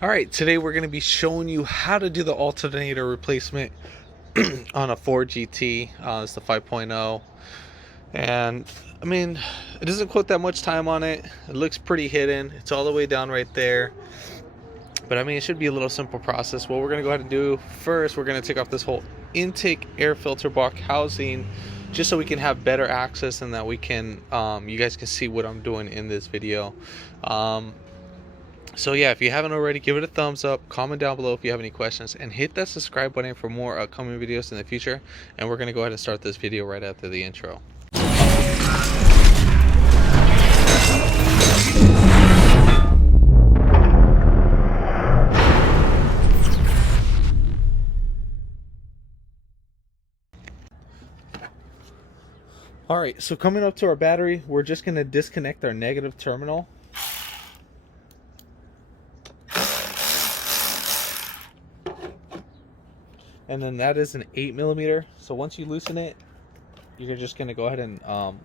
Alright, today we're going to be showing you how to do the alternator replacement on a Ford GT. It's the 5.0. And, I mean, it doesn't quote that much time on it. It looks pretty hidden. It's all the way down right there. But, I mean, it should be a little simple process. What we're going to go ahead and do first, we're going to take off this whole intake air filter block housing just so we can have better access and that we can, you guys can see what I'm doing in this video. So yeah, if you haven't already, give it a thumbs up, comment down below if you have any questions, and hit that subscribe button for more upcoming videos in the future. And we're going to go ahead and start this video right after the intro. Alright, so coming up to our battery, we're just going to disconnect our negative terminal. And then that is an 8mm. So once you loosen it, you're just going to go ahead and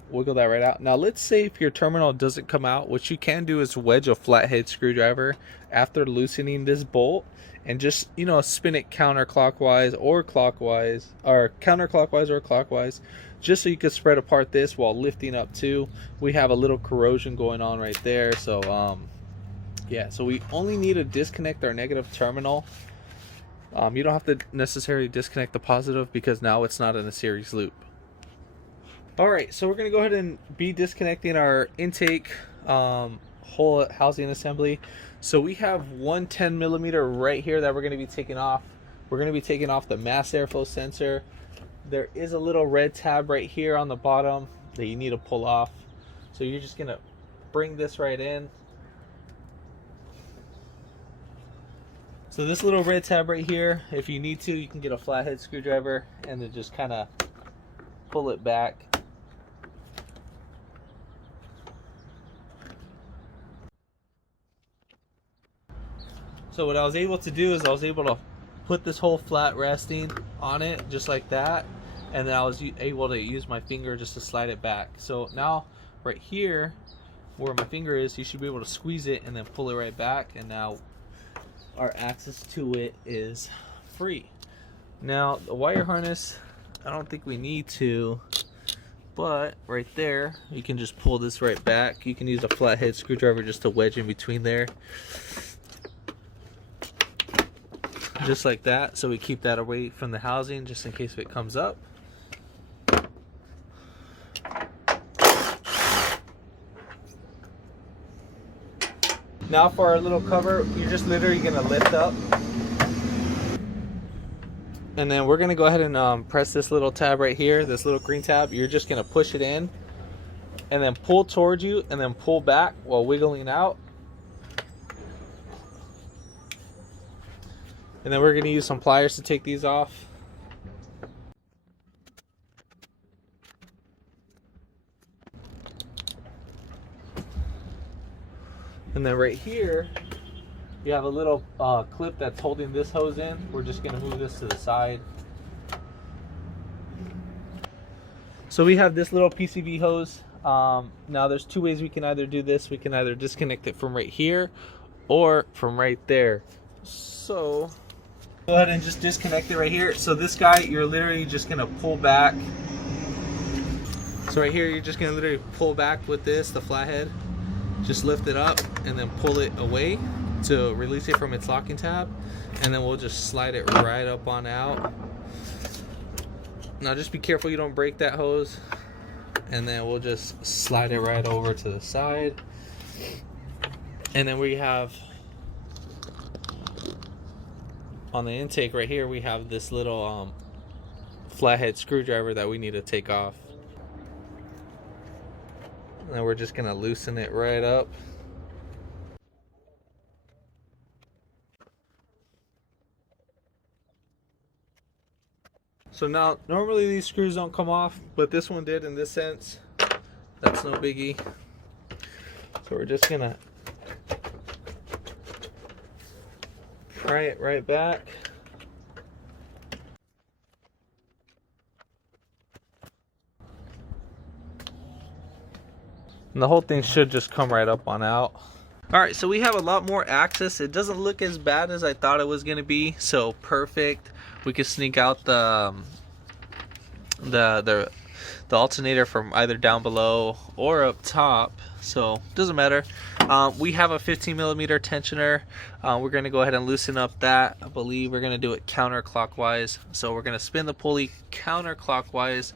wiggle that right out. Now let's say if your terminal doesn't come out, what you can do is wedge a flathead screwdriver after loosening this bolt and just, you know, spin it counterclockwise or clockwise, or counterclockwise or clockwise, just so you can spread apart this while lifting up too. We have a little corrosion going on right there. So yeah, so we only need to disconnect our negative terminal. You don't have to necessarily disconnect the positive because now it's not in a series loop. Alright, so we're going to go ahead and be disconnecting our intake whole housing assembly. So we have one 10mm right here that we're going to be taking off. We're going to be taking off the mass airflow sensor. There is a little red tab right here on the bottom that you need to pull off. So you're just going to bring this right in. So this little red tab right here, if you need to, you can get a flathead screwdriver and then just kind of pull it back. So what I was able to do is I was able to put this whole flat resting on it just like that, and then I was able to use my finger just to slide it back. So now right here where my finger is, you should be able to squeeze it and then pull it right back, and now our access to it is free. Now the wire harness, I don't think we need to, but right there you can just pull this right back. You can use a flathead screwdriver just to wedge in between there, just like that, so we keep that away from the housing just in case if it comes up. Now for our little cover, you're just literally going to lift up. And then we're going to go ahead and press this little tab right here, this little green tab. You're just going to push it in and then pull towards you and then pull back while wiggling out. And then we're going to use some pliers to take these off. And then right here, you have a little clip that's holding this hose in. We're just going to move this to the side. So we have this little PCV hose. Now there's two ways we can either do this. We can either disconnect it from right here or from right there. So go ahead and just disconnect it right here. So this guy, you're literally just going to pull back. So right here, you're just going to literally pull back with this, the flathead. Just lift it up and then pull it away to release it from its locking tab, and then we'll just slide it right up on out. Now just be careful you don't break that hose, and then we'll just slide it right over to the side. And then we have on the intake right here, we have this little flathead screwdriver that we need to take off. And we're just going to loosen it right up. So now, normally these screws don't come off, but this one did in this sense. That's no biggie. So we're just going to pry it right back. And the whole thing should just come right up on out. Alright, so we have a lot more access. It doesn't look as bad as I thought it was going to be. So perfect. We can sneak out the alternator from either down below or up top, so doesn't matter. We have a 15 millimeter tensioner. We're going to go ahead and loosen up that. I believe we're going to do it counterclockwise, so we're going to spin the pulley counterclockwise.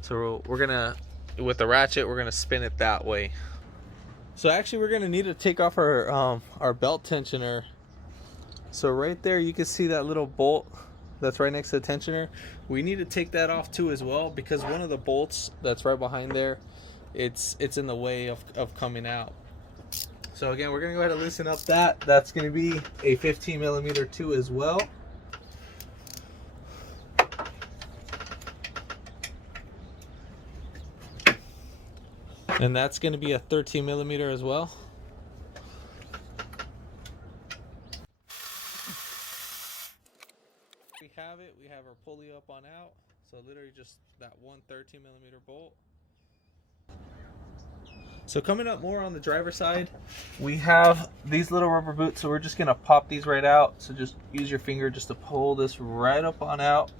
So we're going to, with the ratchet, we're going to spin it that way. So actually we're going to need to take off our belt tensioner. So right there you can see that little bolt that's right next to the tensioner. We need to take that off too as well, because one of the bolts that's right behind there, it's in the way of coming out. So again, we're gonna go ahead and loosen up that. That's gonna be a 15 millimeter too as well. And that's gonna be a 13 millimeter as well. We have it. We have our pulley up on out. So literally just that one 13 millimeter bolt. So coming up more on the driver's side, we have these little rubber boots. So we're just gonna pop these right out. So just use your finger just to pull this right up on out.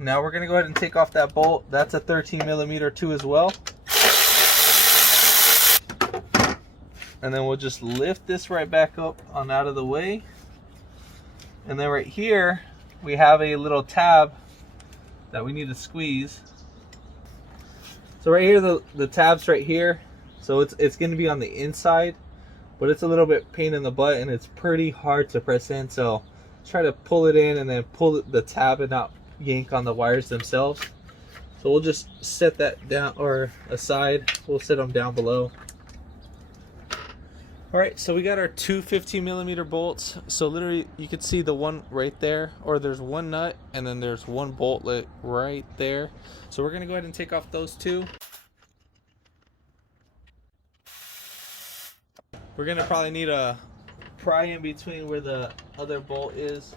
Now we're gonna go ahead and take off that bolt. That's a 13 millimeter too as well. And then we'll just lift this right back up on out of the way. And then right here, we have a little tab that we need to squeeze. So right here, the tab's right here. So it's gonna be on the inside, but it's a little bit pain in the butt and it's pretty hard to press in. So try to pull it in and then pull the tab and not yank on the wires themselves. So we'll just set that down or aside. We'll set them down below. All right, so we got our two 15 millimeter bolts. So literally you can see the one right there, or there's one nut and then there's one bolt right there. So we're gonna go ahead and take off those two. We're gonna probably need a pry in between where the other bolt is.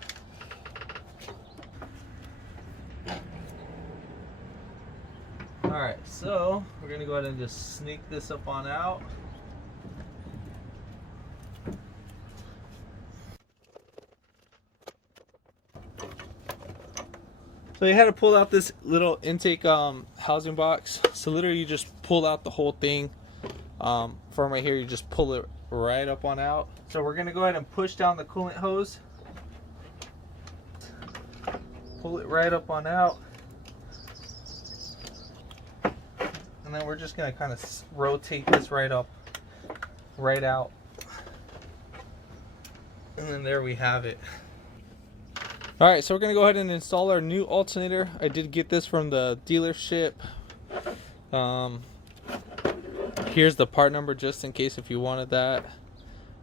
All right, so we're gonna go ahead and just sneak this up on out. So you had to pull out this little intake housing box. So literally you just pull out the whole thing. From right here, you just pull it right up on out. So we're gonna go ahead and push down the coolant hose. Pull it right up on out. And then we're just gonna kind of rotate this right up, right out. And then there we have it. All right, so we're gonna go ahead and install our new alternator. I did get this from the dealership. Here's the part number just in case if you wanted that.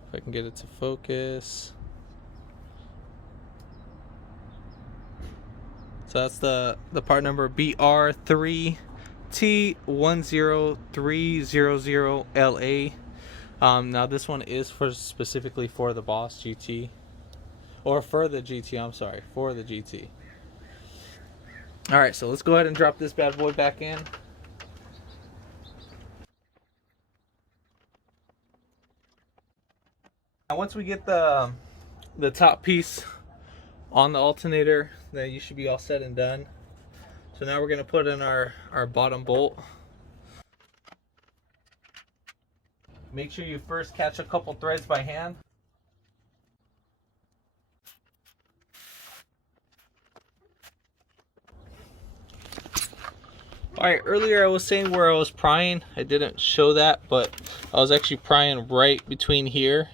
If I can get it to focus. So that's the part number BR3T10300LA. Now this one is specifically for the Boss GT. Or for the GT, I'm sorry, for the GT. All right, so let's go ahead and drop this bad boy back in. Now once we get the top piece on the alternator, then you should be all set and done. So now we're gonna put in our bottom bolt. Make sure you first catch a couple threads by hand. Alright, earlier I was saying where I was prying. I didn't show that, but I was actually prying right between here.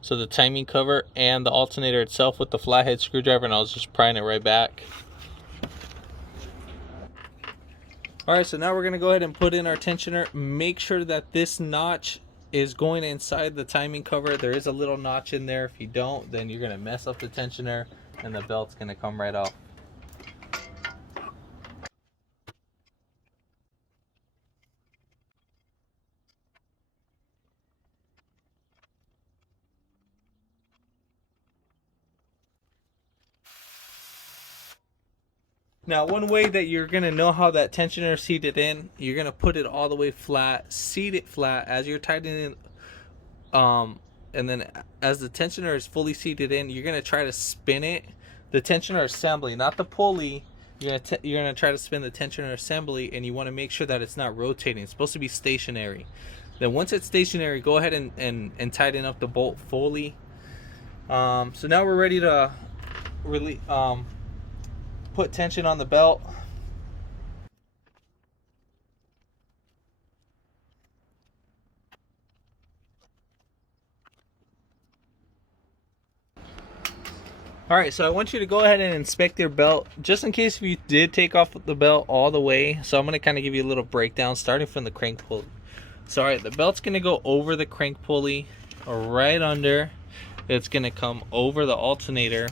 So the timing cover and the alternator itself with the flathead screwdriver, and I was just prying it right back. Alright, so now we're going to go ahead and put in our tensioner. Make sure that this notch is going inside the timing cover. There is a little notch in there. If you don't, then you're going to mess up the tensioner and the belt's going to come right off. Now, one way that you're going to know how that tensioner is seated in, you're going to put it all the way flat, seat it flat as you're tightening and then as the tensioner is fully seated in, you're going to try to spin it. The tensioner assembly, not the pulley. You're going to try to spin the tensioner assembly, and you want to make sure that it's not rotating. It's supposed to be stationary. Then once it's stationary, go ahead and tighten up the bolt fully. So now we're ready to really put tension on the belt. Alright, so I want you to go ahead and inspect your belt, just in case if you did take off the belt all the way. So I'm going to kind of give you a little breakdown, starting from the crank pulley. So alright, the belt's going to go over the crank pulley, right under. It's going to come over the alternator,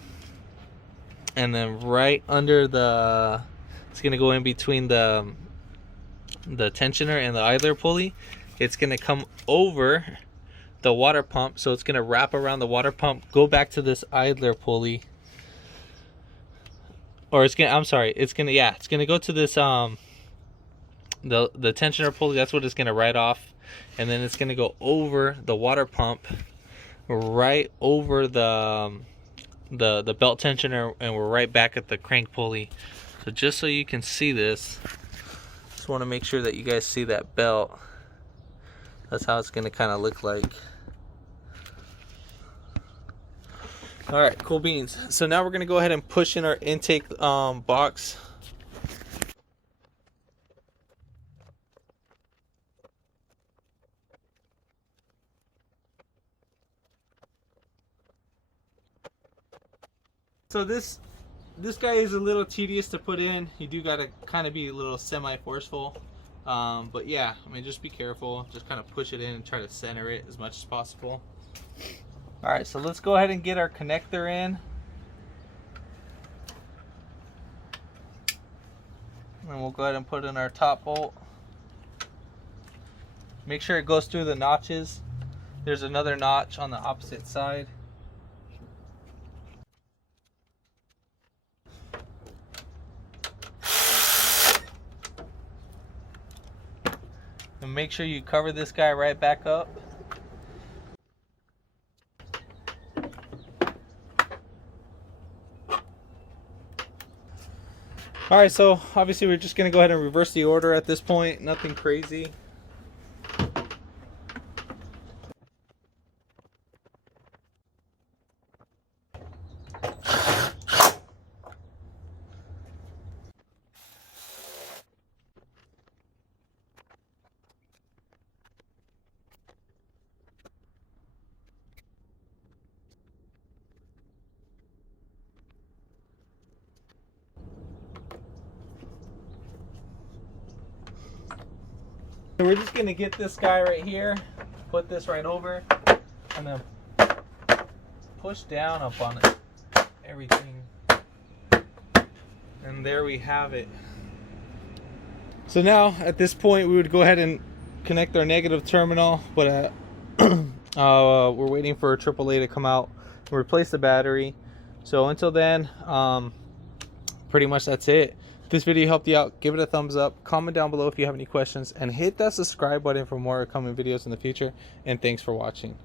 and then right under the, it's going to go in between the tensioner and the idler pulley. It's going to come over the water pump, so it's going to wrap around the water pump, go back to this idler pulley, or it's going to, I'm sorry, it's going to, yeah, it's going to go to this the tensioner pulley. That's what it's going to ride off, and then it's going to go over the water pump, right over the belt tensioner, and we're right back at the crank pulley. So just so you can see this, just want to make sure that you guys see that belt. That's how it's going to kind of look like. Alright, cool beans. So now we're going to go ahead and push in our intake box. So this guy is a little tedious to put in. You do got to kind of be a little semi-forceful. But yeah, I mean, just be careful. Just kind of push it in and try to center it as much as possible. Alright, so let's go ahead and get our connector in. And we'll go ahead and put in our top bolt. Make sure it goes through the notches. There's another notch on the opposite side. And make sure you cover this guy right back up. Alright, so obviously we're just going to go ahead and reverse the order at this point. Nothing crazy. So we're just going to get this guy right here, put this right over, and then push down up on it, everything. And there we have it. So now at this point we would go ahead and connect our negative terminal, but we're waiting for AAA to come out and replace the battery. So until then, pretty much that's it. If this video helped you out, give it a thumbs up, comment down below if you have any questions, and hit that subscribe button for more upcoming videos in the future. And thanks for watching.